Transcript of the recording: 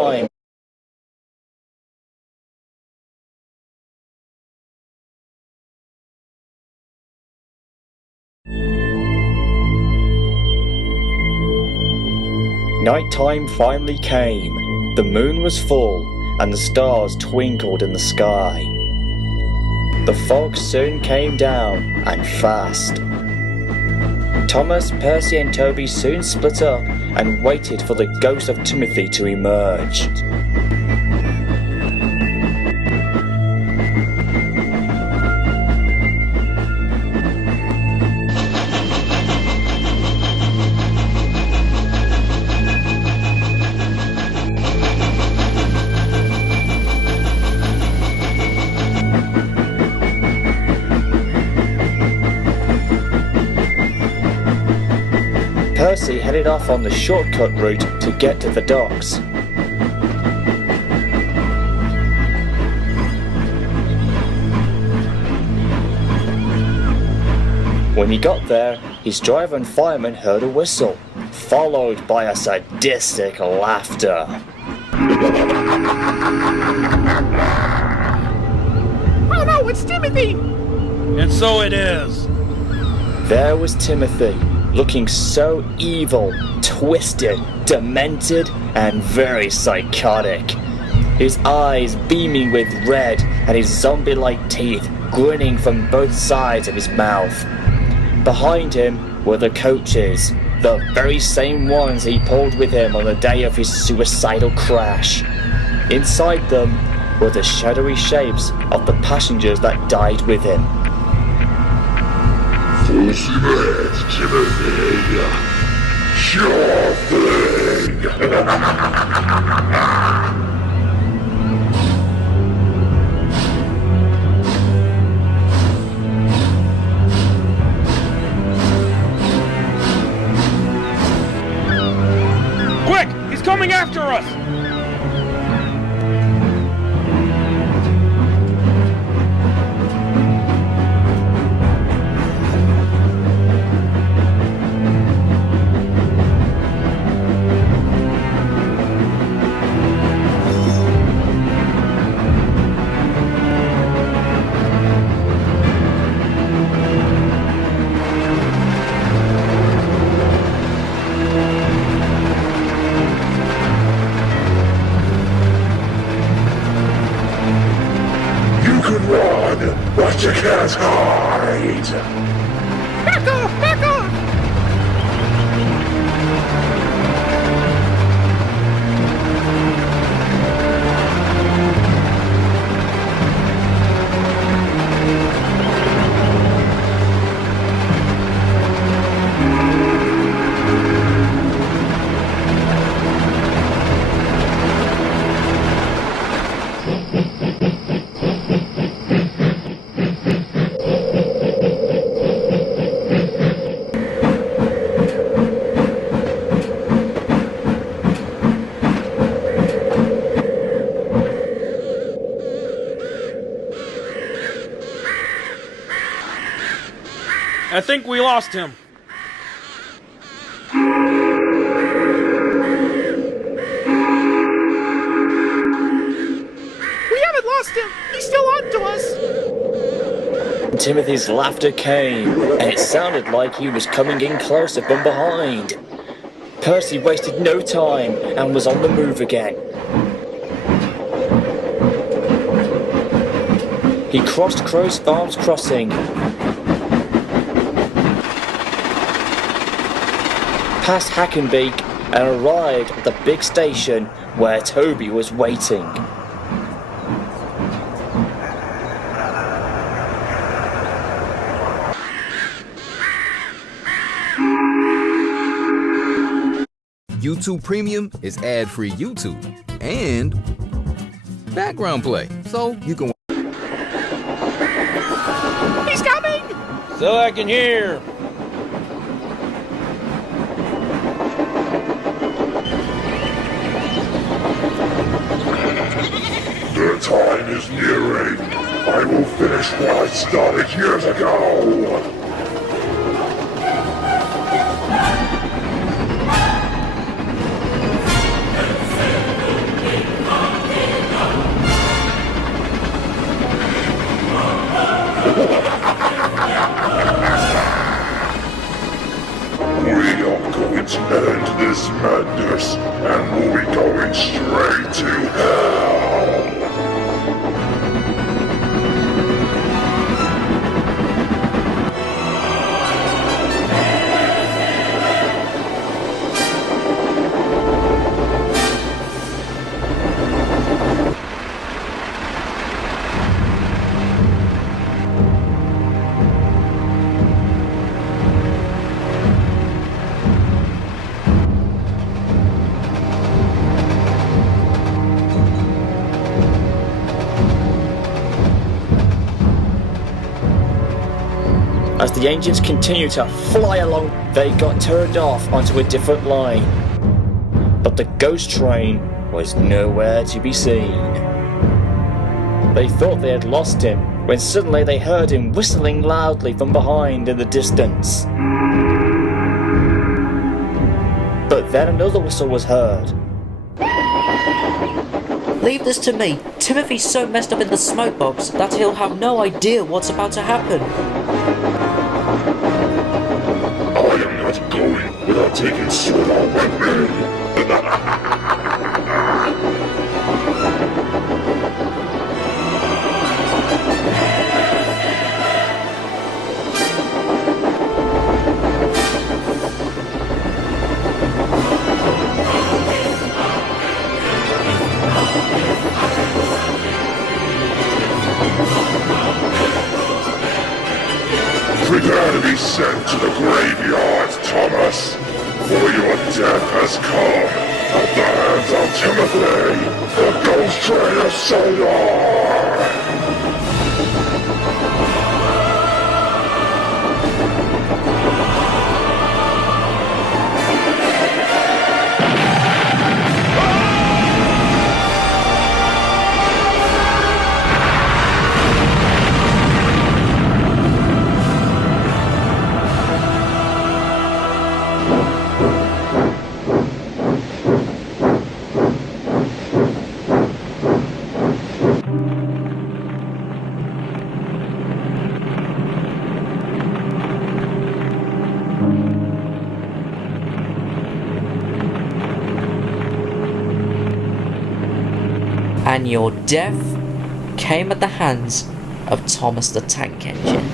time. Nighttime finally came. The moon was full, and the stars twinkled in the sky. The fog soon came down, and fast. Thomas, Percy and Toby soon split up and waited for the ghost of Timothy to emerge. Percy headed off on the shortcut route to get to the docks. When he got there, his driver and fireman heard a whistle, followed by a sadistic laughter. Oh no, it's Timothy! And so it is. There was Timothy, looking so evil, twisted, demented, and very psychotic. His eyes beaming with red and his zombie-like teeth grinning from both sides of his mouth. Behind him were the coaches, the very same ones he pulled with him on the day of his suicidal crash. Inside them were the shadowy shapes of the passengers that died with him. Full steam ahead, Timothy. Sure thing. Quick! He's coming after us! But you can't hide! Back off! Back off! I think we lost him. We haven't lost him! He's still on to us! Timothy's laughter came, and it sounded like he was coming in closer from behind. Percy wasted no time and was on the move again. He crossed Crow's Farms crossing, past Hackenbeak, and arrived at the big station where Toby was waiting. YouTube Premium is ad-free YouTube and background play, so you can. He's coming! So I can hear. The time is nearing. I will finish what I started years ago. this madness, and we'll be going straight to hell. As the engines continued to fly along, they got turned off onto a different line. But the ghost train was nowhere to be seen. They thought they had lost him, when suddenly they heard him whistling loudly from behind in the distance. But then another whistle was heard. Leave this to me. Timothy's so messed up in the smoke box that he'll have no idea what's about to happen. I am not going without taking Sword with me. Prepare to be sent to the graveyard, Thomas, for your death has come at the hands of Timothy, the ghost train of Sodor! And your death came at the hands of Thomas the Tank Engine.